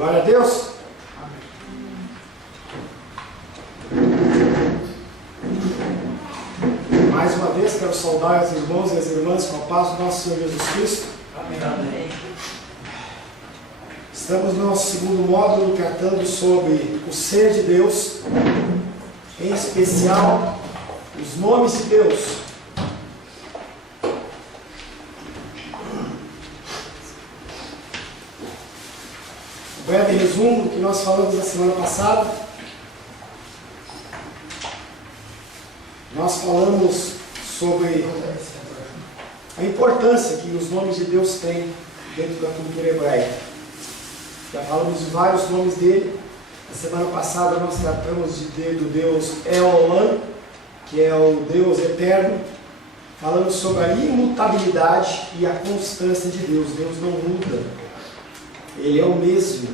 Glória a Deus. Mais uma vez quero saudar os irmãos e as irmãs com a paz do nosso Senhor Jesus Cristo. Amém. Estamos no nosso segundo módulo tratando sobre o ser de Deus, em especial os nomes de Deus. Um breve resumo do que nós falamos na semana passada. Nós falamos sobre a importância que os nomes de Deus têm dentro da cultura hebraica. Já falamos de vários nomes dele. Na semana passada nós tratamos do Deus El-Olam, que é o Deus eterno. Falamos sobre a imutabilidade e a constância de Deus. Deus não muda. Ele é o mesmo.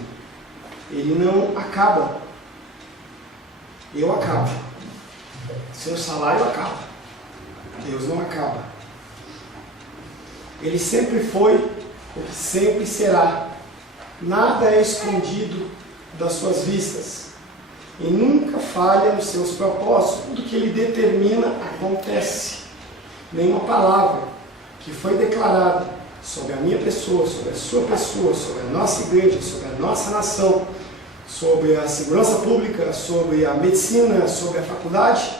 Ele não acaba. Eu acabo. Seu salário acaba. Deus não acaba. Ele sempre foi, o que sempre será. Nada é escondido das suas vistas. E nunca falha nos seus propósitos. Tudo que ele determina acontece. Nenhuma palavra que foi declarada sobre a minha pessoa, sobre a sua pessoa, sobre a nossa igreja, sobre a nossa nação, sobre a segurança pública, sobre a medicina, sobre a faculdade,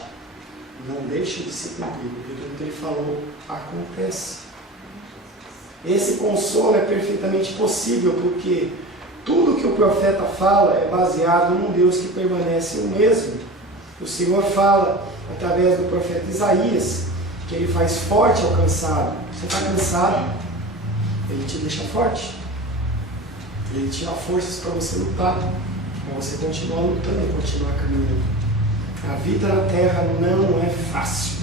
não deixa de se cumprir, porque tudo que ele falou acontece. Esse consolo é perfeitamente possível, porque tudo que o profeta fala é baseado num Deus que permanece o mesmo. O Senhor fala, através do profeta Isaías, que ele faz forte ao cansado. Você está cansado? Ele te deixa forte. Ele te dá forças para você lutar, para você continuar lutando e continuar caminhando. A vida na terra não é fácil.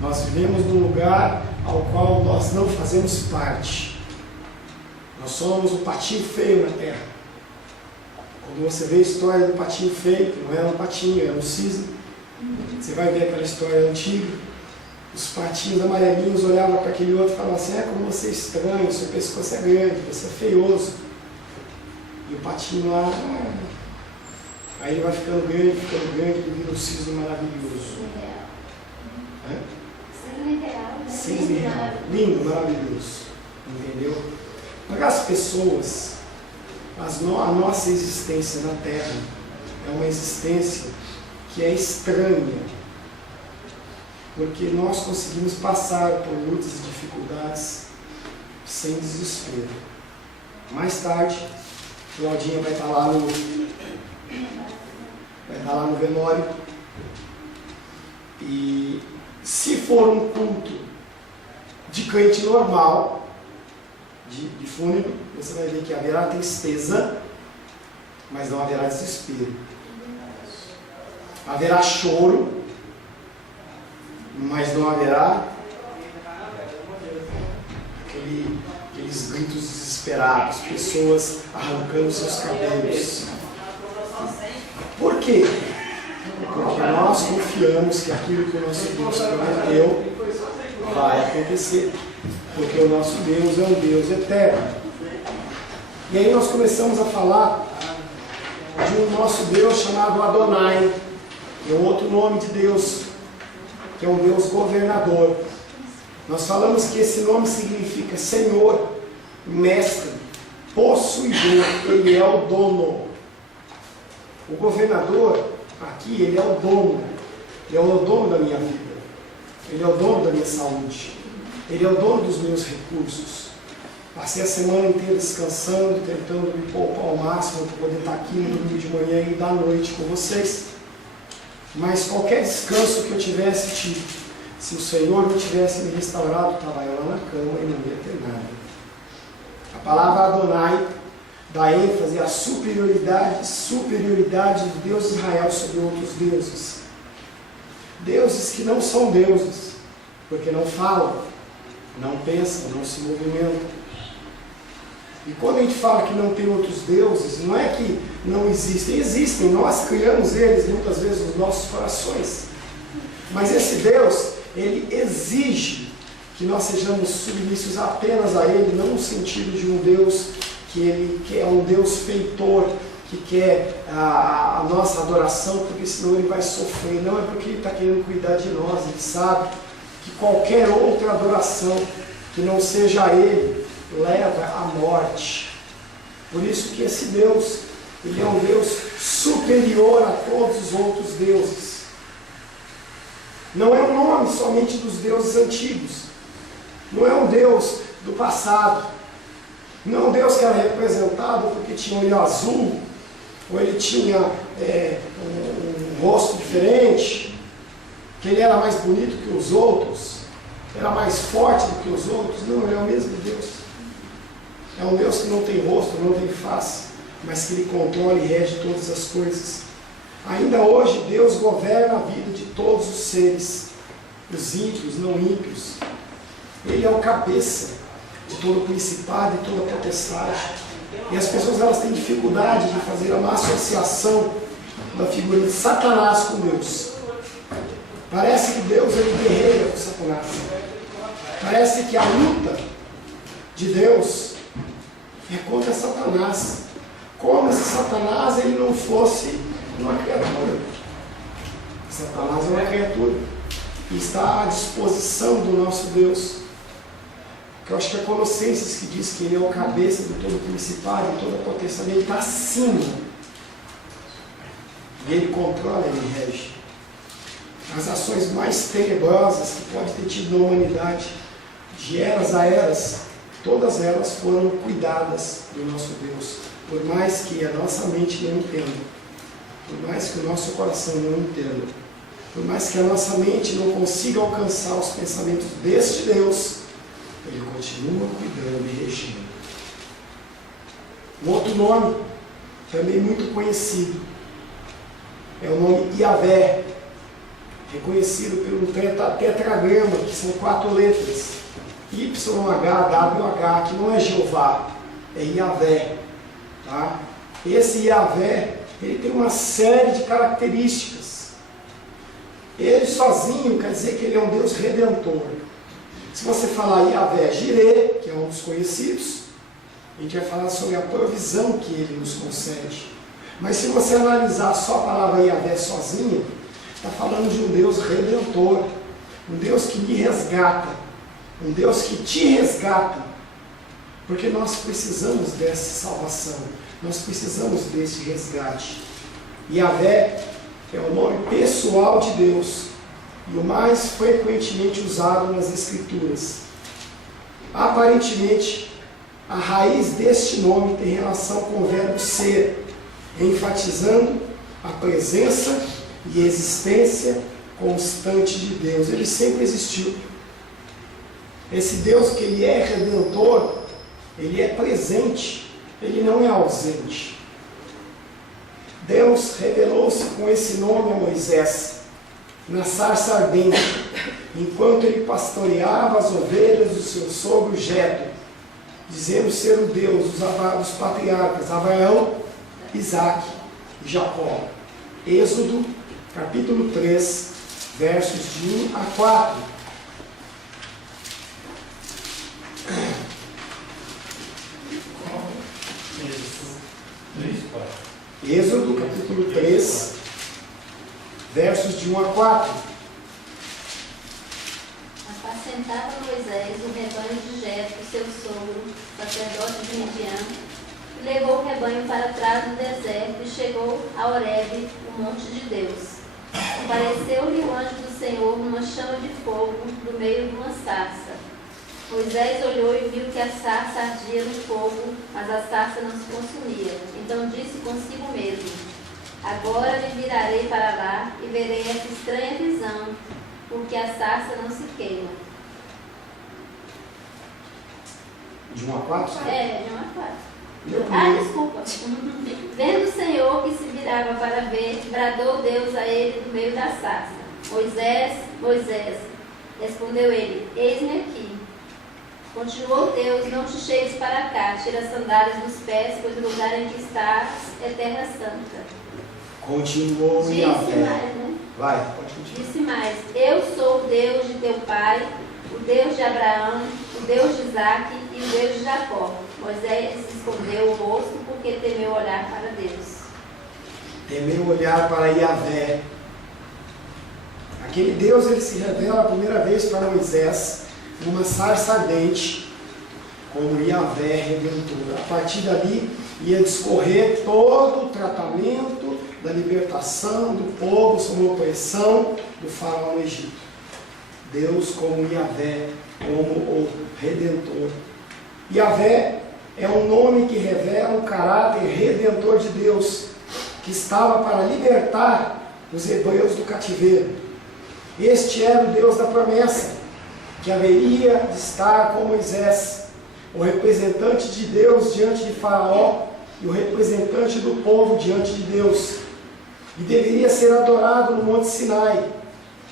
Nós vivemos num lugar ao qual nós não fazemos parte. Nós somos o patinho feio na terra. Quando você vê a história do patinho feio, que não era um patinho, era um cisne, você vai ver aquela história antiga. Os patinhos amarelinhos olhavam para aquele outro e falavam assim: como você é estranho, seu pescoço é grande, você é feioso. E o patinho lá, aí ele vai ficando grande, ele vira um cisne maravilhoso. Cisne real. Lindo, maravilhoso. Entendeu? Mas as pessoas, a nossa existência na Terra é uma existência que é estranha. Porque nós conseguimos passar por lutas e dificuldades sem desespero. Mais tarde, Claudinha vai estar lá no velório. E se for um culto de crente normal, de fúnebre, você vai ver que haverá tristeza, mas não haverá desespero. Haverá choro, mas não haverá aqueles gritos desesperados, pessoas arrancando seus cabelos. Por quê? Porque nós confiamos que aquilo que o nosso Deus prometeu vai acontecer. Porque o nosso Deus é um Deus eterno. E aí nós começamos a falar de um nosso Deus chamado Adonai, que é um outro nome de Deus, que é um Deus governador. Nós falamos que esse nome significa Senhor, Mestre, Possuidor. Ele é o dono. O governador, aqui, ele é o dono. Ele é o dono da minha vida. Ele é o dono da minha saúde. Ele é o dono dos meus recursos. Passei a semana inteira descansando, tentando me poupar ao máximo para poder estar aqui no domingo de manhã e da noite com vocês. Mas qualquer descanso que eu tivesse tido, se o Senhor não tivesse me restaurado, estava eu lá na cama e não ia ter nada. A palavra Adonai dá ênfase à superioridade do Deus de Israel sobre outros deuses. Deuses que não são deuses, porque não falam, não pensam, não se movimentam. E quando a gente fala que não tem outros deuses, não é que não existem, nós criamos eles muitas vezes nos nossos corações. Mas esse Deus, ele exige que nós sejamos submissos apenas a ele, não no sentido de um Deus que é um Deus feitor, que quer a nossa adoração, porque senão ele vai sofrer. Não, é porque ele está querendo cuidar de nós. Ele sabe que qualquer outra adoração que não seja a ele leva à morte. Por isso que esse Deus, ele é um Deus superior a todos os outros deuses. Não é um nome somente dos deuses antigos. Não é um Deus do passado. Não é um Deus que era representado porque tinha olho azul, ou ele tinha um rosto diferente, que ele era mais bonito que os outros, era mais forte do que os outros. Não, ele é o mesmo Deus. É um Deus que não tem rosto, não tem face, mas que ele controla e rege todas as coisas. Ainda hoje Deus governa a vida de todos os seres, os ímpios, não ímpios. Ele é o cabeça de todo principado e toda potestade. E as pessoas elas têm dificuldade de fazer uma associação da figura de Satanás com Deus. Parece que Deus ele guerreia com Satanás. Parece que a luta de Deus é contra Satanás. Como se Satanás ele não fosse uma criatura. Satanás é uma criatura que está à disposição do nosso Deus. Que eu acho que é Colossenses que diz que ele é o cabeça de todo principado, de toda potestade, ele está acima. E ele controla, ele rege. As ações mais tenebrosas que pode ter tido na humanidade, de eras a eras, todas elas foram cuidadas do nosso Deus. Por mais que a nossa mente não entenda, por mais que o nosso coração não entenda, por mais que a nossa mente não consiga alcançar os pensamentos deste Deus, ele continua cuidando e regendo. Um outro nome, também muito conhecido, é o nome Yahvé, reconhecido pelo tetragrama, que são 4 letras, YHWH, que não é Jeová, é Yahvé. Tá? Esse Yahvé, ele tem uma série de características. Ele sozinho quer dizer que ele é um Deus redentor. Se você falar Yahvé Jireh, que é um dos conhecidos, a gente vai falar sobre a provisão que ele nos concede. Mas se você analisar só a palavra Yahvé sozinha, está falando de um Deus redentor, um Deus que me resgata, um Deus que te resgata, porque nós precisamos dessa salvação, nós precisamos desse resgate. Yahvé é o nome pessoal de Deus, e o mais frequentemente usado nas Escrituras. Aparentemente, a raiz deste nome tem relação com o verbo ser, enfatizando a presença e existência constante de Deus. Ele sempre existiu. Esse Deus que ele é redentor, ele é presente, ele não é ausente. Deus revelou-se com esse nome a Moisés, na sarça ardente, enquanto ele pastoreava as ovelhas do seu sogro Jetro, dizendo ser o Deus dos patriarcas Abraão, Isaque e Jacó. Êxodo, capítulo 3, versos de 1 a 4. Êxodo, capítulo 3, versos de 1 a 4. Apacentava Moisés o rebanho de Jetro, seu sogro, sacerdote de Midian, e levou o rebanho para trás do deserto e chegou a Horebe, o monte de Deus. Apareceu-lhe o anjo do Senhor numa chama de fogo do meio de uma sarça. Moisés olhou e viu que a sarça ardia no fogo, mas a sarça não se consumia. Então disse consigo mesmo: agora me virarei para lá e verei essa estranha visão, porque a sarça não se queima. De 1 a 4? De 1 a 4. Desculpa. Vendo o Senhor que se virava para ver, bradou Deus a ele do meio da sarça: Moisés, Moisés. Respondeu ele: eis-me aqui. Continuou Deus: não te chegues para cá, tira as sandálias dos pés, pois o lugar em que estás é terra santa. Continuou Disse Yahvé. mais, né? Vai, pode continuar. Disse mais: eu sou o Deus de teu pai, o Deus de Abraão, o Deus de Isaque e o Deus de Jacó. Moisés escondeu o rosto porque temeu olhar para Deus. Temeu olhar para Yahvé. Aquele Deus, ele se revela a primeira vez para Moisés numa sarça ardente, como Yahvé Redentor. A partir dali ia discorrer todo o tratamento da libertação do povo sob a opressão do faraó no Egito. Deus como Yahvé, como o Redentor. Yahvé é um nome que revela o caráter redentor de Deus, que estava para libertar os hebreus do cativeiro. Este era o Deus da promessa, que haveria de estar com Moisés, o representante de Deus diante de Faraó e o representante do povo diante de Deus. E deveria ser adorado no Monte Sinai.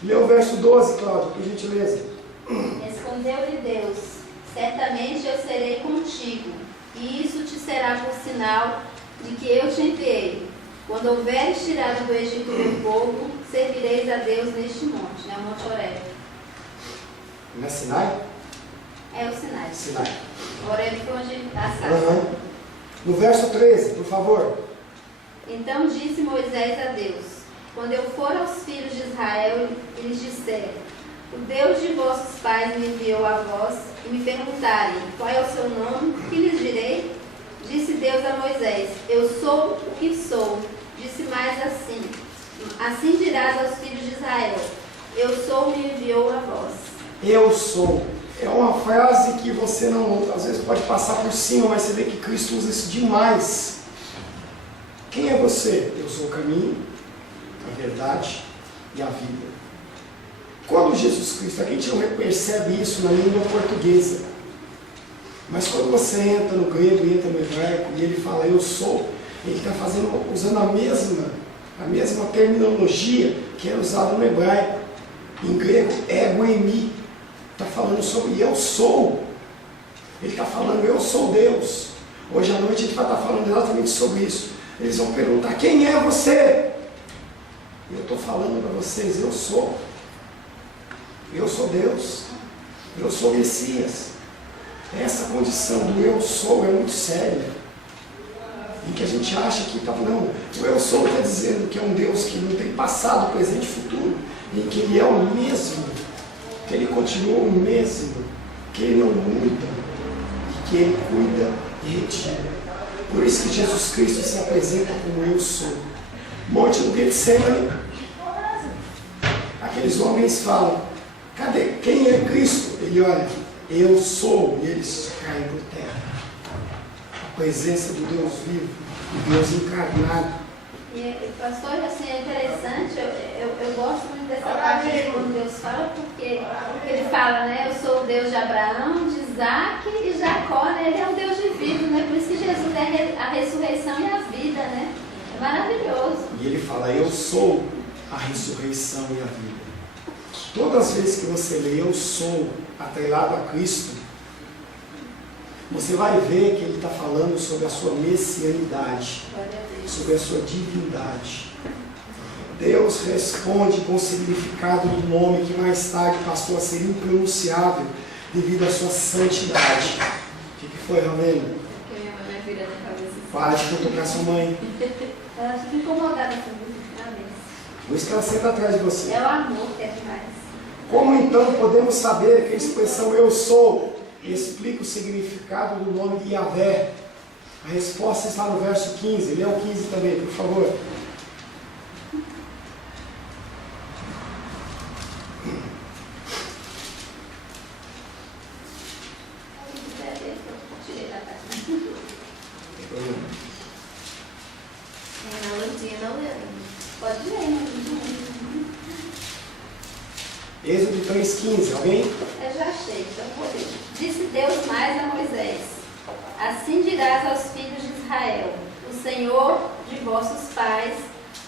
Lê o verso 12, Cláudia, por gentileza. Respondeu-lhe Deus: certamente eu serei contigo, e isso te será por sinal de que eu te enviei. Quando houveres tirado do Egito o meu povo, servireis a Deus neste monte, né? O Monte Horebe. Não é Sinai? É o Sinai. Sinai. O Horebe foi onde está a sarça. No verso 13, por favor. Então disse Moisés a Deus: quando eu for aos filhos de Israel e lhes disser: o Deus de vossos pais me enviou a vós, e me perguntarem: qual é o seu nome? Que lhes direi? Disse Deus a Moisés: eu sou o que sou. Disse mais assim: assim dirás aos filhos de Israel: eu sou, me enviou a vós. Eu sou. É uma frase que você não, às vezes pode passar por cima, mas você vê que Cristo usa isso demais. Quem é você? Eu sou o caminho, a verdade e a vida. Quando Jesus Cristo, a gente não percebe isso na língua portuguesa, mas quando você entra no grego e entra no hebraico e ele fala eu sou, ele está usando a mesma terminologia que era usada no hebraico. Em grego, ego emi, está falando sobre eu sou. Ele está falando eu sou Deus. Hoje à noite a gente vai estar falando exatamente sobre isso. Eles vão perguntar: quem é você? Eu estou falando para vocês: eu sou. Eu sou Deus. Eu sou Messias. Essa condição do eu sou é muito séria. Em que a gente acha que não, o eu sou está dizendo que é um Deus que não tem passado, presente e futuro, em que Ele é o mesmo, que Ele continua o mesmo, que Ele não muda, e que Ele cuida e retira. Por isso que Jesus Cristo se apresenta como eu sou. Monte do Getsemane, aqueles homens falam: cadê? Quem é Cristo? Ele olha: eu sou, e eles caem por terra. A presença do Deus vivo, do Deus encarnado. E pastor, assim, é interessante, eu gosto muito dessa parte de quando Deus fala, porque ele fala, né, eu sou o Deus de Abraão, de Isaac e Jacó, né, ele é um Deus divino, né, por isso que Jesus é a ressurreição e a vida, né, é maravilhoso. E ele fala: eu sou a ressurreição e a vida. Todas as vezes que você lê eu sou atrelado a Cristo, você vai ver que ele está falando sobre a sua messianidade, sobre a sua divindade. Deus responde com o significado do nome que mais tarde passou a ser impronunciável devido à sua santidade. O que foi, Ramena? Porque minha mãe vira na cabeça. Para de cutucar sua mãe. Ela fica incomodada comigo na cabeça. Por isso que ela senta atrás de você. É o amor que é demais. Como então podemos saber que a expressão eu sou explica o significado do nome de Yahvé? A resposta está no verso 15. Lê o 15 também, por favor. Na lutinha não lembro. Pode ler, né? Êxodo 3,15, alguém? Eu já achei, então vou ler. Disse Deus mais a Moisés: assim dirás aos filhos de Israel: o Senhor de vossos pais,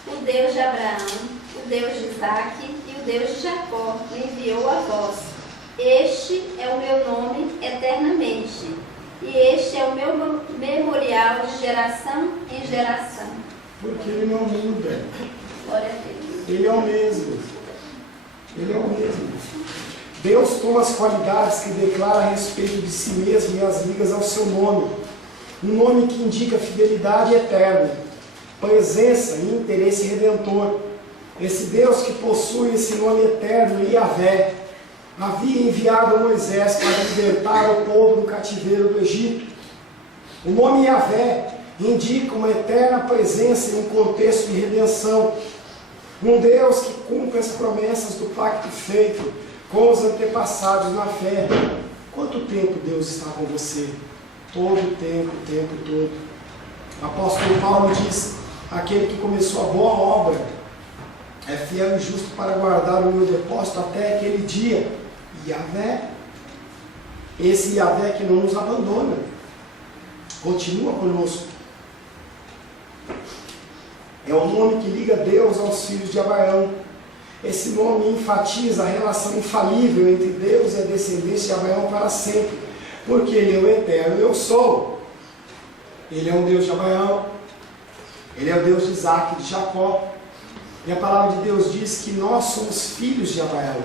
o Deus de Abraão, o Deus de Isaque e o Deus de Jacó, me enviou a vós. Este é o meu nome eternamente, e este é o meu memorial de geração em geração. Porque ele não muda. Glória a Deus. Ele é o mesmo. Ele é o mesmo. Deus toma as qualidades que declara a respeito de si mesmo e as ligas ao seu nome. Um nome que indica fidelidade eterna, presença e interesse redentor. Esse Deus que possui esse nome eterno, Yahvé, havia enviado Moisés para libertar o povo do cativeiro do Egito. O nome Yahvé indica uma eterna presença em um contexto de redenção. Um Deus que cumpre as promessas do pacto feito com os antepassados na fé. Quanto tempo Deus está com você? Todo o tempo todo. O apóstolo Paulo diz: aquele que começou a boa obra é fiel e justo para guardar o meu depósito até aquele dia. Yahvé, esse Yahvé que não nos abandona, continua conosco. É o nome que liga Deus aos filhos de Abraão. Esse nome enfatiza a relação infalível entre Deus e a descendência de Abraão para sempre, porque Ele é o eterno eu sou. Ele é o Deus de Abraão, Ele é o Deus de Isaac e de Jacó. E a palavra de Deus diz que nós somos filhos de Abraão,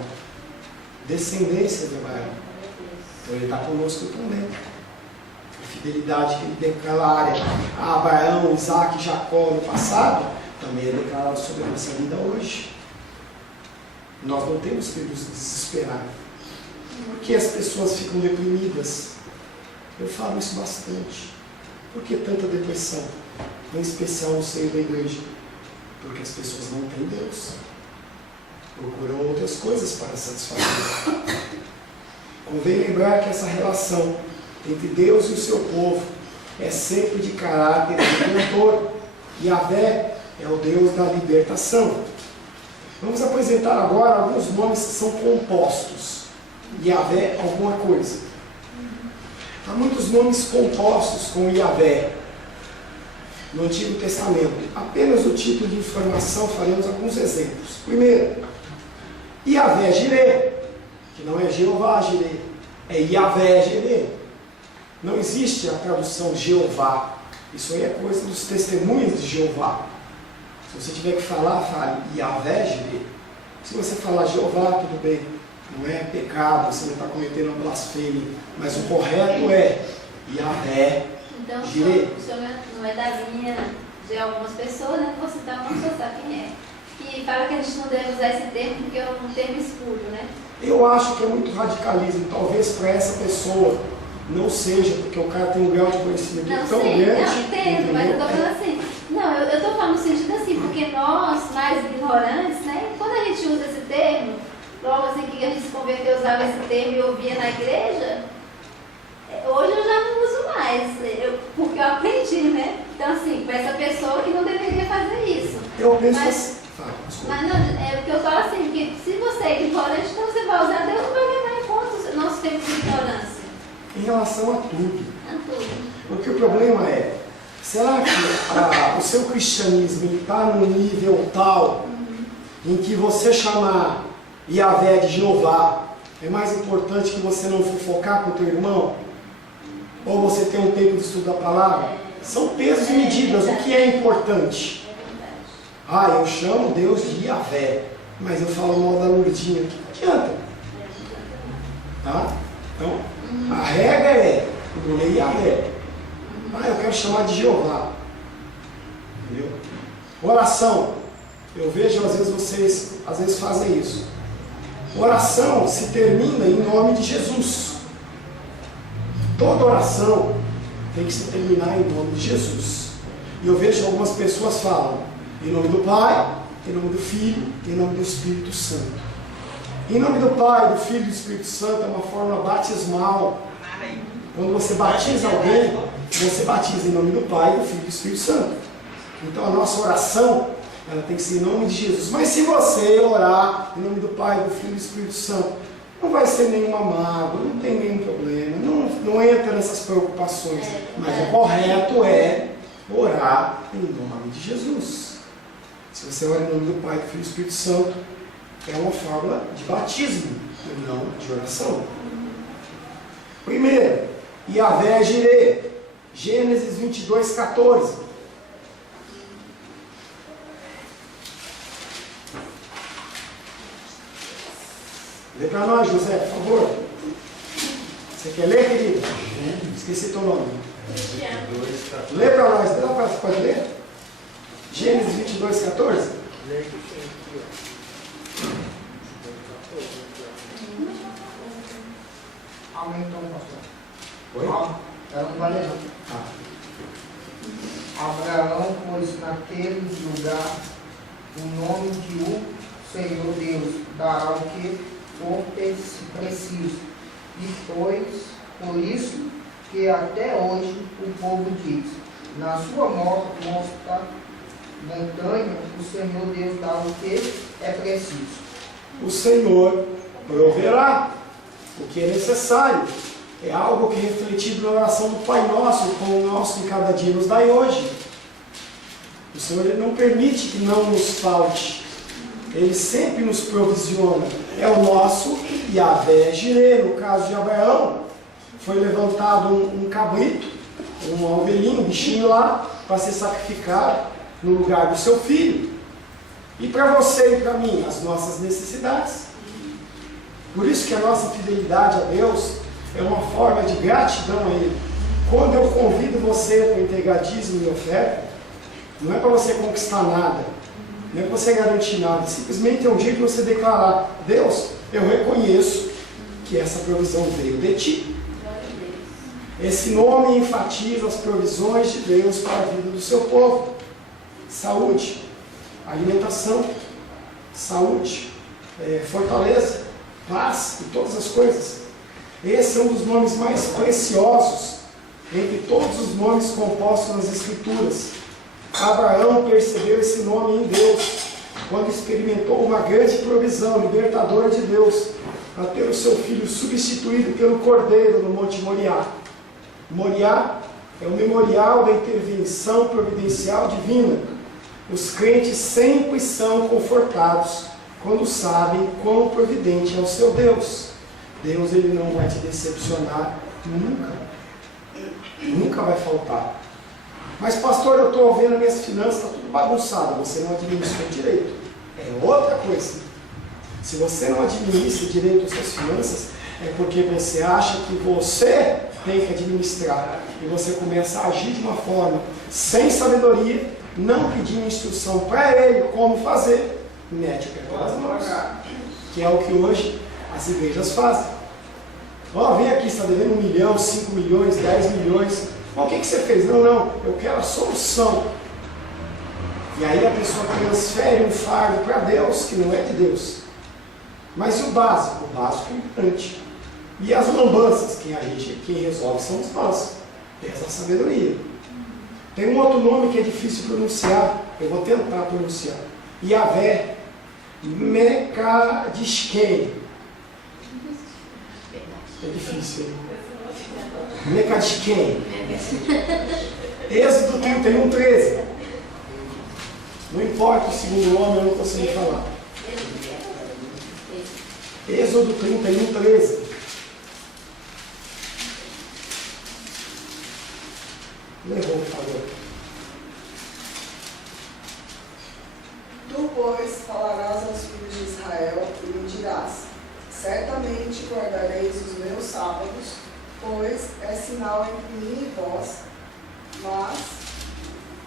descendência de Abraão. Então Ele está conosco também. A fidelidade que Ele declara a Abraão, Isaac e Jacó no passado, também é declarada sobre a nossa vida hoje. Nós não temos que nos desesperar. Por que as pessoas ficam deprimidas? Eu falo isso bastante. Por que tanta depressão? Em especial no seio da igreja. Porque as pessoas não têm Deus. Procuram outras coisas para satisfazer. Convém lembrar que essa relação entre Deus e o seu povo é sempre de caráter redentor. Yahvé é o Deus da libertação. Vamos apresentar agora alguns nomes que são compostos. Yahvé, alguma coisa. Há muitos nomes compostos com Yahvé no Antigo Testamento. Apenas o título de informação, faremos alguns exemplos. Primeiro, Yahvé Jireh, que não é Jeová Jireh, é Yahvé Jireh. Não existe a tradução Jeová. Isso aí é coisa dos testemunhos de Jeová. Se você tiver que falar, fale Yahvé Jireh. Se você falar Jeová, tudo bem. Não é pecado, você não está cometendo uma blasfêmia. Mas o correto é Yahvé Jireh. Então, o senhor não é da linha de algumas pessoas, né? Você está uma pessoa, sabe quem é? Que fala que a gente não deve usar esse termo porque é um termo escuro, né? Eu acho que é muito radicalismo. Talvez para essa pessoa não seja, porque o cara tem um grau de conhecimento tão grande. Não, entendo, mas eu estou falando assim. Não, eu estou falando no sentido assim, porque nós, mais ignorantes, né? Quando a gente usa esse termo, logo assim que a gente se converteu, usava esse termo e ouvia na igreja, hoje eu já não uso mais, porque eu aprendi, né? Então assim, para essa pessoa que não deveria fazer isso. Eu penso assim. Mas não, é porque eu falo assim, que se você é ignorante, então você vai usar, Deus não vai levar em conta os nossos tempos de ignorância. Em relação a tudo. A tudo. Porque o problema é, será que o seu cristianismo está num nível tal em que você chamar Yahvé de Jeová é mais importante que você não fofocar com o teu irmão? Ou você ter um tempo de estudo da palavra? São pesos e medidas. O que é importante? Eu chamo Deus de Yahvé, mas eu falo mal da Lourdinha aqui. Não adianta. Tá? Então, a regra é, eu leio Yahvé. Eu quero chamar de Jeová. Entendeu? Oração. Eu vejo, às vezes, vocês fazem isso. Oração se termina em nome de Jesus. Toda oração tem que se terminar em nome de Jesus. E eu vejo algumas pessoas falam em nome do Pai, em nome do Filho, em nome do Espírito Santo. Em nome do Pai, do Filho e do Espírito Santo é uma forma batismal. Quando você batiza alguém, você batiza em nome do Pai, do Filho e do Espírito Santo. Então a nossa oração, ela tem que ser em nome de Jesus. Mas se você orar em nome do Pai, do Filho e do Espírito Santo, não vai ser nenhuma mágoa, não tem nenhum problema, não entra nessas preocupações. Mas o correto é orar em nome de Jesus. Se você ora em nome do Pai, do Filho e do Espírito Santo, é uma fórmula de batismo, e não de oração. Primeiro, Yahvé Jireh, Gênesis 22, 14. Lê para nós, José, por favor. Você quer ler, querido? Esqueci teu nome. Lê para nós, pode ler? Gênesis 22, 14. Aumentou, pastor. Oi? Ela não vai ler, não. Abraão pôs naquele lugar o nome de o Senhor Deus dará o que for preciso. E foi por isso que até hoje o povo diz: na sua montanha o Senhor Deus dá o que é preciso. O Senhor proverá o que é necessário. É algo que é refletido na oração do Pai Nosso, como o nosso de cada dia nos dai hoje. O Senhor ele não permite que não nos falte. Ele sempre nos provisiona. É o nosso Yahvé Jireh. No caso de Abraão, foi levantado um cabrito, uma ovelhinha, um bichinho lá, para ser sacrificado no lugar do seu filho. E para você e para mim, as nossas necessidades. Por isso que a nossa fidelidade a Deus é uma forma de gratidão a Ele. Quando eu convido você para entregar dízimo e oferta, não é para você conquistar nada, não é para você garantir nada, simplesmente é um dia que você declarar: Deus, eu reconheço que essa provisão veio de Ti. Esse nome enfatiza as provisões de Deus para a vida do seu povo. Saúde, alimentação, saúde, fortaleza, paz e todas as coisas. Esse é um dos nomes mais preciosos entre todos os nomes compostos nas Escrituras. Abraão percebeu esse nome em Deus quando experimentou uma grande provisão libertadora de Deus para ter o seu filho substituído pelo cordeiro no Monte Moriá. Moriá é o memorial da intervenção providencial divina. Os crentes sempre são confortados quando sabem quão providente é o seu Deus. Deus ele não vai te decepcionar nunca. Nunca vai faltar. Mas pastor, eu estou vendo minhas finanças, está tudo bagunçado. Você não administrou direito. É outra coisa. Se você não administra direito as suas finanças, é porque você acha que você tem que administrar. E você começa a agir de uma forma sem sabedoria, não pedindo instrução para ele como fazer, mete o pé pelas mãos. Que é o que hoje as igrejas fazem. Vem aqui, está devendo 1 milhão, 5 milhões, 10 milhões. O que você fez? Não, eu quero a solução. E aí a pessoa transfere um fardo para Deus, que não é de Deus. Mas e o básico? O básico é importante. E as lambanças, quem resolve somos nós. Essa sabedoria. Tem um outro nome que é difícil de pronunciar. Eu vou tentar pronunciar. Yahvé Mekadishken. É difícil, hein? Mekadishken. Êxodo 31, 13. Não importa o segundo nome, eu não consigo falar. Êxodo 31, 13. Levou, por favor. Tu, pois, falarás aos filhos de Israel e lhe dirás: certamente guardareis os meus sábados, pois é sinal entre mim e vós, mas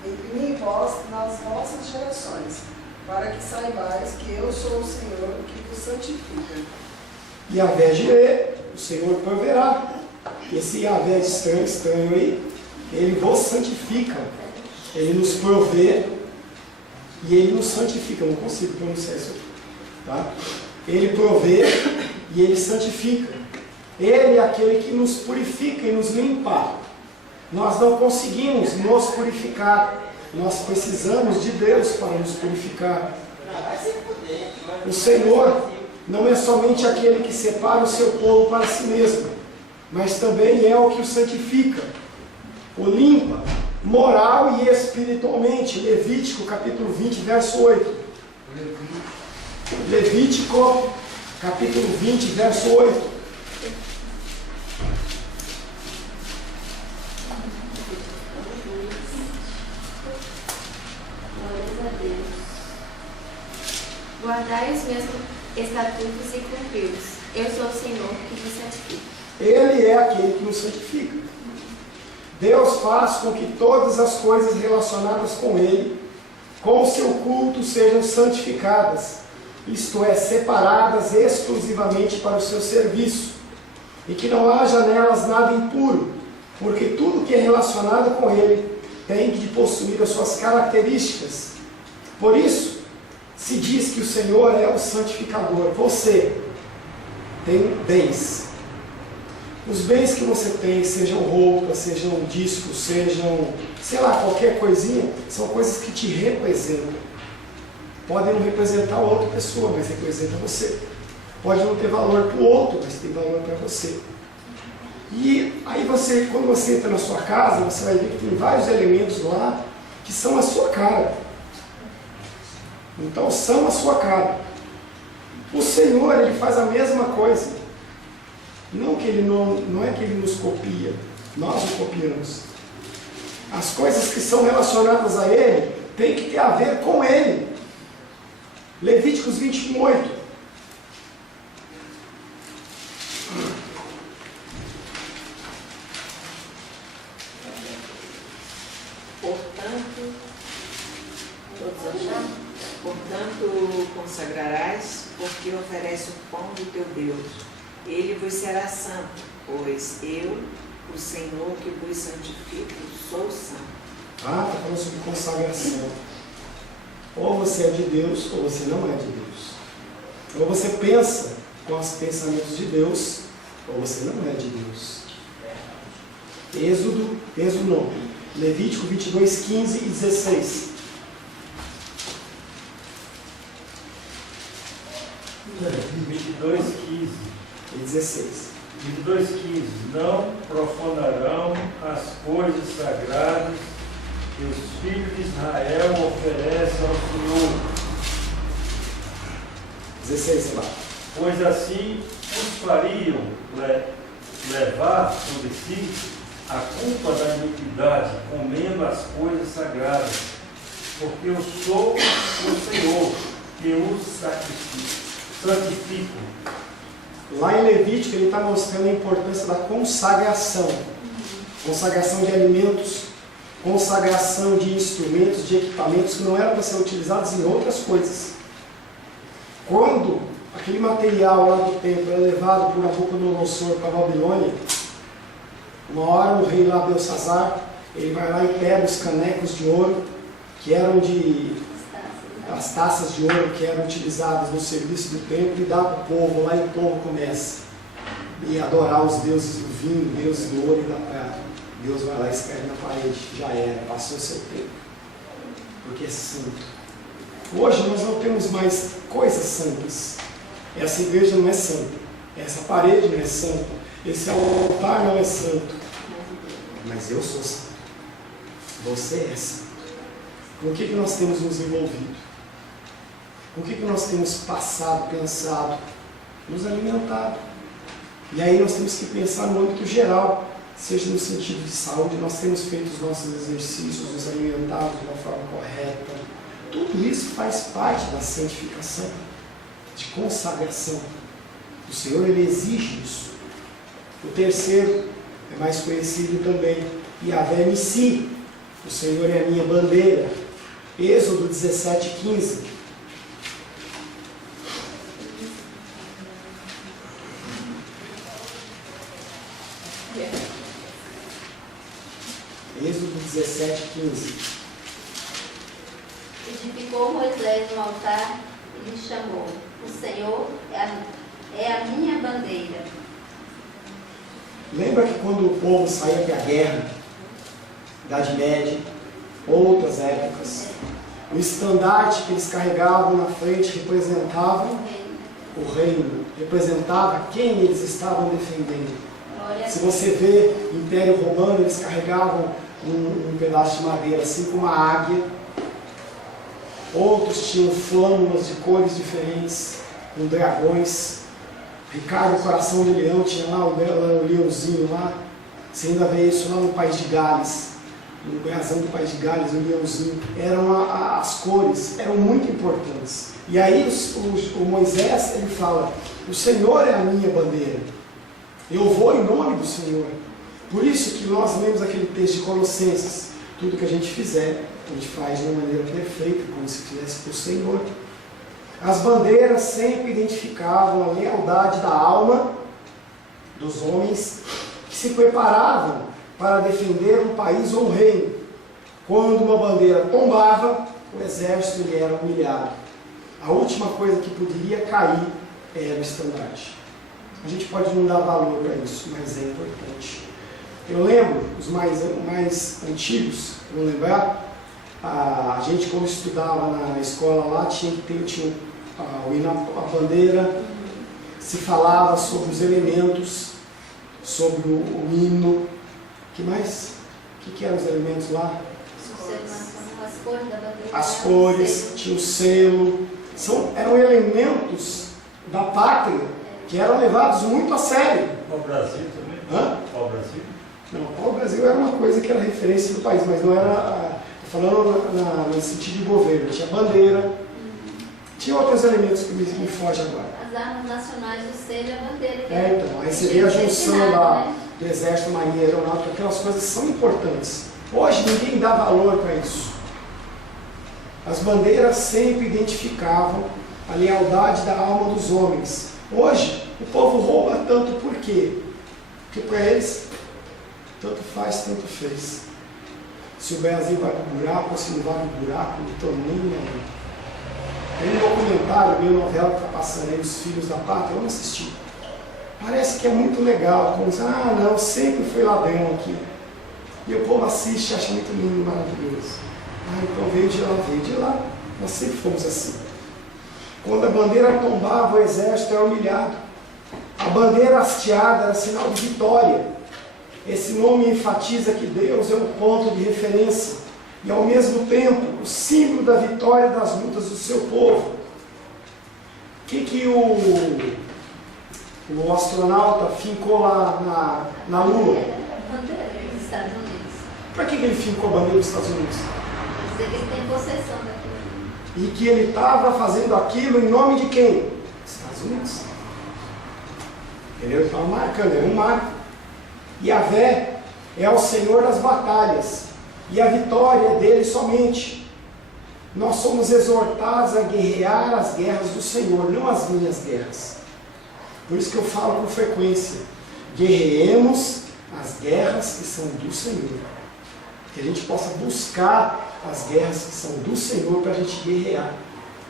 entre mim e vós nas vossas gerações, para que saibais que eu sou o Senhor que vos santifica. Yahvé Jireh, o Senhor proverá. Esse Yahvé estranho aí, ele vos santifica, ele nos provê e ele nos santifica. Eu não consigo pronunciar isso aqui, tá? Ele provê e ele santifica. Ele é aquele que nos purifica e nos limpa. Nós não conseguimos nos purificar. Nós precisamos de Deus para nos purificar. O Senhor não é somente aquele que separa o seu povo para si mesmo, mas também é o que o santifica, o limpa, moral e espiritualmente. Levítico capítulo 20, verso 8. Levítico capítulo 20, verso 8. Guardai os meus estatutos e cumpri-os. Eu sou o Senhor que vos santifica. Ele é aquele que nos santifica. Deus faz com que todas as coisas relacionadas com Ele, com o seu culto, sejam santificadas, isto é, separadas exclusivamente para o seu serviço, e que não haja nelas nada impuro, porque tudo que é relacionado com Ele tem de possuir as suas características. Por isso, se diz que o Senhor é o santificador. Você tem bens. Os bens que você tem, sejam roupas, sejam discos, sejam, sei lá, qualquer coisinha, são coisas que te representam. Podem não representar outra pessoa, mas representa você. Pode não ter valor para o outro, mas tem valor para você. E aí você, quando você entra na sua casa, você vai ver que tem vários elementos lá que são a sua cara. Então são a sua cara. O Senhor, Ele faz a mesma coisa. Não que Ele não é que Ele nos copia, nós o copiamos. As coisas que são relacionadas a Ele tem que ter a ver com Ele. Levíticos 21:8. Portanto, consagrarás, porque oferece o pão do teu Deus. Ele vos será santo, pois eu, o Senhor que vos santifico, sou santo. Está falando sobre consagração. Ou você é de Deus, ou você não é de Deus. Ou você pensa com os pensamentos de Deus, ou você não é de Deus. Êxodo não. Levítico 22:15 e 16. 22:15 e 16. 22:15. Não profanarão as coisas sagradas que os filhos de Israel oferecem ao Senhor. 16, sei lá. Pois assim os fariam levar sobre si a culpa da iniquidade, comendo as coisas sagradas, porque eu sou o Senhor que os santifico. Lá em Levítico ele está mostrando a importância da consagração. Consagração de alimentos, consagração de instrumentos, de equipamentos que não eram para ser utilizados em outras coisas. Quando aquele material lá do templo é levado por Nabucodonosor para a Babilônia, uma hora o rei lá, Belsazar, ele vai lá e pega os canecos de ouro, que eram as taças de ouro que eram utilizadas no serviço do templo, e dá para o povo lá, e o povo começa a adorar os deuses do vinho, deuses do ouro e da prata. Deus vai lá e escreve na parede, já era, passou o seu tempo, porque é santo. Hoje nós não temos mais coisas santas. Essa igreja não é santa, essa parede não é santa, esse altar não é santo, mas eu sou santo, você é santo. Com o que nós temos nos envolvido? Com o que nós temos passado, pensado, nos alimentado? E aí nós temos que pensar no âmbito geral, seja no sentido de saúde, nós temos feito os nossos exercícios, nos alimentado de uma forma correta. Tudo isso faz parte da santificação, de consagração. O Senhor, Ele exige isso. O terceiro é mais conhecido também, Yahvé Nissi. O Senhor é a minha bandeira. Êxodo 17:15. Êxodo 17:15. Edificou Moisés um altar e lhe chamou: o Senhor é a minha bandeira. Lembra que quando o povo saía para a guerra, Idade Média, outras épocas, o estandarte que eles carregavam na frente representava o reino, representava quem eles estavam defendendo. Se você vê o Império Romano, eles carregavam um pedaço de madeira, assim como a águia. Outros tinham flâmulas de cores diferentes, com dragões. Ricardo, o coração de leão, tinha lá o leãozinho lá. Você ainda vê isso lá no País de Gales. No brasão do País de Gales, o leãozinho. As cores eram muito importantes. E aí o Moisés, ele fala: o Senhor é a minha bandeira. Eu vou em nome do Senhor. Por isso que nós lemos aquele texto de Colossenses. Tudo que a gente fizer, a gente faz de uma maneira perfeita, como se fizesse para o Senhor. As bandeiras sempre identificavam a lealdade da alma dos homens que se preparavam para defender um país ou um reino. Quando uma bandeira tombava, o exército lhe era humilhado. A última coisa que poderia cair era o estandarte. A gente pode não dar valor para isso, mas é importante. Eu lembro, os mais antigos, vou lembrar, a gente quando estudava na escola lá, tinha a bandeira, se falava sobre os elementos, sobre o hino. Que mais? O que eram os elementos lá? As cores da bandeira. As cores, tinha o selo. Eram elementos da pátria que eram levados muito a sério. O Brasil também? Hã? O Brasil? Não, o Brasil era uma coisa que era referência do país, mas não era, estou falando no sentido de governo. Tinha bandeira, tinha outros elementos que me fogem agora. As armas nacionais do selo e a bandeira. Então, aí você vê a junção lá do Exército, Marinha, Aeronáutica, aquelas coisas são importantes. Hoje ninguém dá valor para isso. As bandeiras sempre identificavam a lealdade da alma dos homens. Hoje, o povo rouba tanto por quê? Porque para eles, tanto faz, tanto fez. Se o Brasil vai para o buraco ou se não vai para o buraco, não estou nem aí. Tem um documentário, uma novela que está passando aí, Os Filhos da Pátria, vamos assistir. Parece que é muito legal, como diz, não, sempre foi ladrão aqui. E o povo assiste e acha muito lindo, maravilhoso. Então veio de lá, nós sempre fomos assim. Quando a bandeira tombava, o exército era humilhado. A bandeira hasteada era sinal de vitória. Esse nome enfatiza que Deus é um ponto de referência e, ao mesmo tempo, o símbolo da vitória das lutas do seu povo. O que o astronauta fincou lá na Lua? Bandeira dos Estados Unidos. Para que ele fincou a bandeira dos Estados Unidos? Quer dizer que ele tem possessão daquilo. E que ele estava fazendo aquilo em nome de quem? Estados Unidos. Ele estava marcando, era um marco. Yahvé é o Senhor das batalhas, e a vitória é dele somente. Nós somos exortados a guerrear as guerras do Senhor, não as minhas guerras. Por isso que eu falo com frequência, guerreemos as guerras que são do Senhor. Que a gente possa buscar as guerras que são do Senhor para a gente guerrear.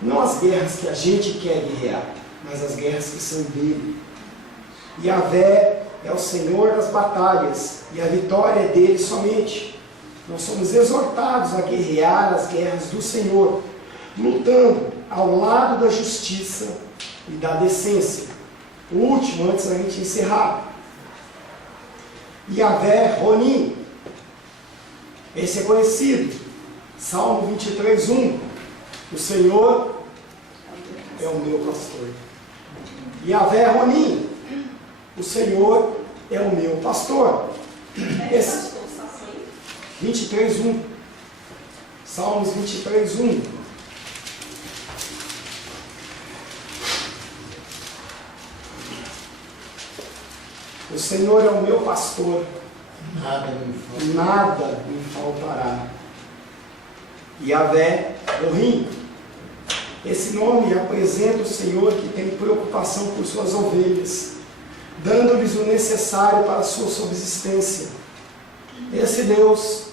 Não as guerras que a gente quer guerrear, mas as guerras que são dele. Yahvé é o Senhor das batalhas, e a vitória é dele somente. Nós somos exortados a guerrear as guerras do Senhor, lutando ao lado da justiça e da decência. O último, antes da gente encerrar. Yahvé Ronim. Esse é conhecido. Salmo 23:1. O Senhor é o meu pastor. Yahvé Ronim. O Senhor é o meu pastor. Esse 23:1. Salmos 23:1. O Senhor é o meu pastor, nada me faltará. Yahvé Elohim. Esse nome apresenta o Senhor que tem preocupação por suas ovelhas, dando-lhes o necessário para a sua subsistência. Esse Deus,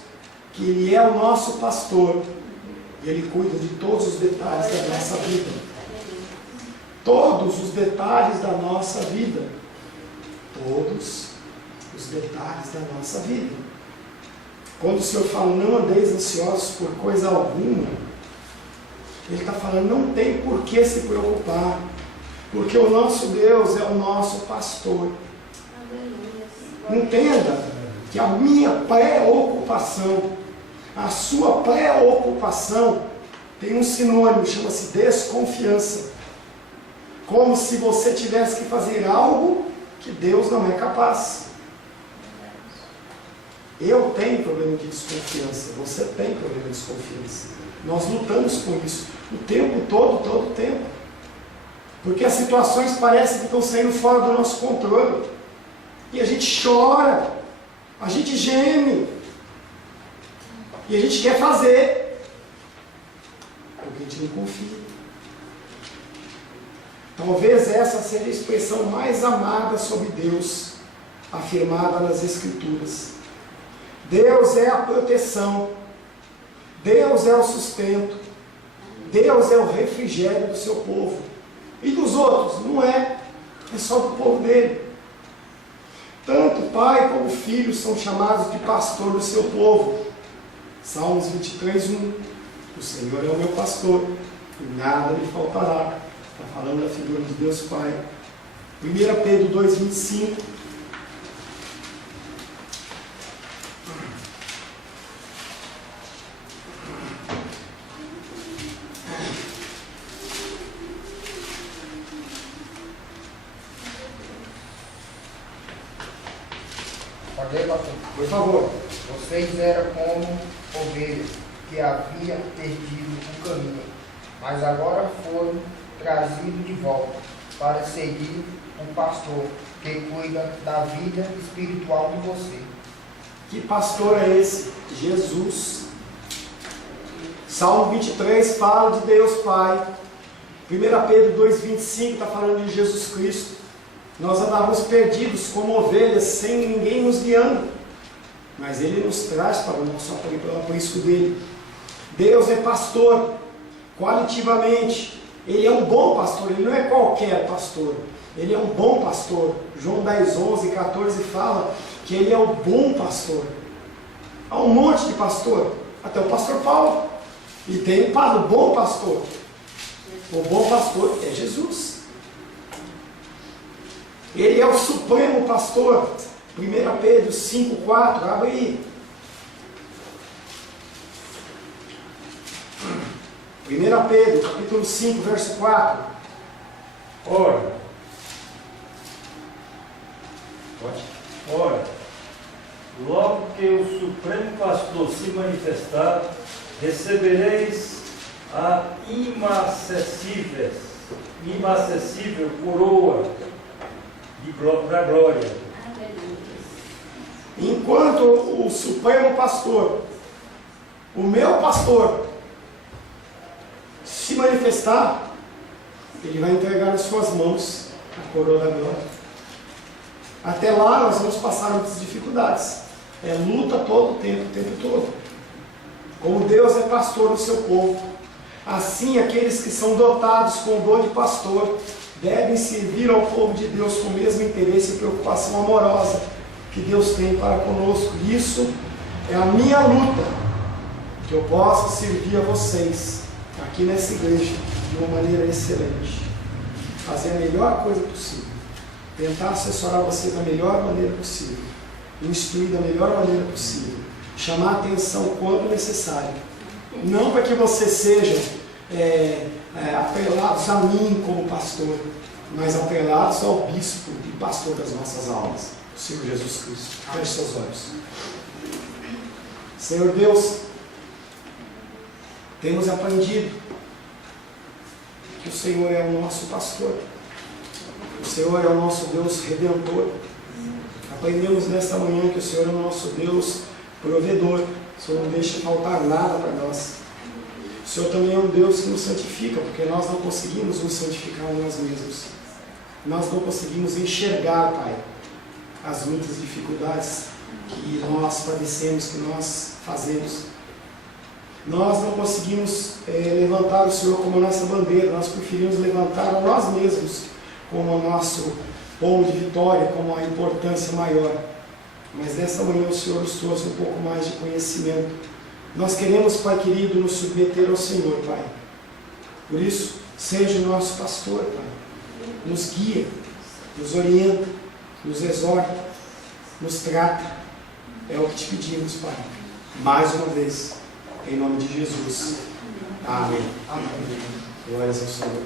que Ele é o nosso pastor, Ele cuida de todos os detalhes da nossa vida. Todos os detalhes da nossa vida. Todos os detalhes da nossa vida. Quando o Senhor fala, não andeis ansiosos por coisa alguma, Ele está falando, não tem por que se preocupar, porque o nosso Deus é o nosso pastor. Entenda que a minha preocupação, a sua preocupação, tem um sinônimo, chama-se desconfiança. Como se você tivesse que fazer algo que Deus não é capaz. Eu tenho problema de desconfiança, você tem problema de desconfiança. Nós lutamos com isso o tempo todo o tempo. Porque as situações parecem que estão saindo fora do nosso controle. E a gente chora A gente geme. E a gente quer fazer. Porque a gente não confia. Talvez essa seja a expressão mais amada sobre Deus, afirmada nas Escrituras. Deus é a proteção. Deus é o sustento. Deus é o refrigério do seu povo. E dos outros? Não é. É só do povo dele. Tanto o pai como o filho são chamados de pastor do seu povo. Salmos 23, 1. O Senhor é o meu pastor, e nada me faltará. Está falando da figura de Deus Pai. 1 Pedro 2, 25. Pode ler, pastor? Por favor. Vocês eram como ovelhas que haviam perdido o caminho, mas agora foram trazidos de volta para seguir um pastor que cuida da vida espiritual de você. Que pastor é esse? Jesus. Salmo 23 fala de Deus Pai. 1 Pedro 2, 25 está falando de Jesus Cristo. Nós andávamos perdidos como ovelhas, sem ninguém nos guiando. Mas Ele nos traz para o nosso aprisco dele. Deus é pastor, qualitativamente. Ele é um bom pastor, Ele não é qualquer pastor. Ele é um bom pastor. João 10, 11 e 14 fala que Ele é o bom pastor. Há um monte de pastor, até o pastor Paulo. E tem o bom pastor. O bom pastor é Jesus. Ele é o supremo pastor. 1 Pedro 5, 4, abre aí. 1 Pedro, capítulo 5, verso 4. Ora, logo que o Supremo Pastor se manifestar, recebereis a inacessível coroa da glória. Enquanto o supremo pastor, o meu pastor, se manifestar, ele vai entregar nas suas mãos a coroa da glória. Até lá nós vamos passar muitas dificuldades. É luta todo o tempo todo. Como Deus é pastor do seu povo, assim aqueles que são dotados com o dom de pastor devem servir ao povo de Deus com o mesmo interesse e preocupação amorosa que Deus tem para conosco. Isso é a minha luta, que eu possa servir a vocês aqui nessa igreja de uma maneira excelente, fazer a melhor coisa possível, tentar assessorar vocês da melhor maneira possível, instruir da melhor maneira possível, chamar a atenção quando necessário, não para que vocês sejam atrelados a mim como pastor, mas atrelados ao bispo e pastor das nossas almas, o Senhor Jesus Cristo. Feche seus olhos. Senhor Deus, temos aprendido que o Senhor é o nosso pastor, o Senhor é o nosso Deus redentor. Aprendemos nesta manhã que o Senhor é o nosso Deus provedor. O Senhor não deixa faltar nada para nós. O Senhor também é um Deus que nos santifica, porque nós não conseguimos nos santificar nós mesmos. Nós não conseguimos enxergar, Pai, as muitas dificuldades que nós padecemos, que nós fazemos. Nós não conseguimos levantar o Senhor como nossa bandeira, nós preferimos levantar a nós mesmos como o nosso pomo de vitória, como a importância maior. Mas nessa manhã o Senhor nos trouxe um pouco mais de conhecimento. Nós queremos, Pai querido, nos submeter ao Senhor, Pai. Por isso, seja o nosso pastor, Pai. Nos guia, nos orienta, nos exorta, nos trata. É o que te pedimos, Pai. Mais uma vez, em nome de Jesus. Amém. Amém. Glórias ao Senhor.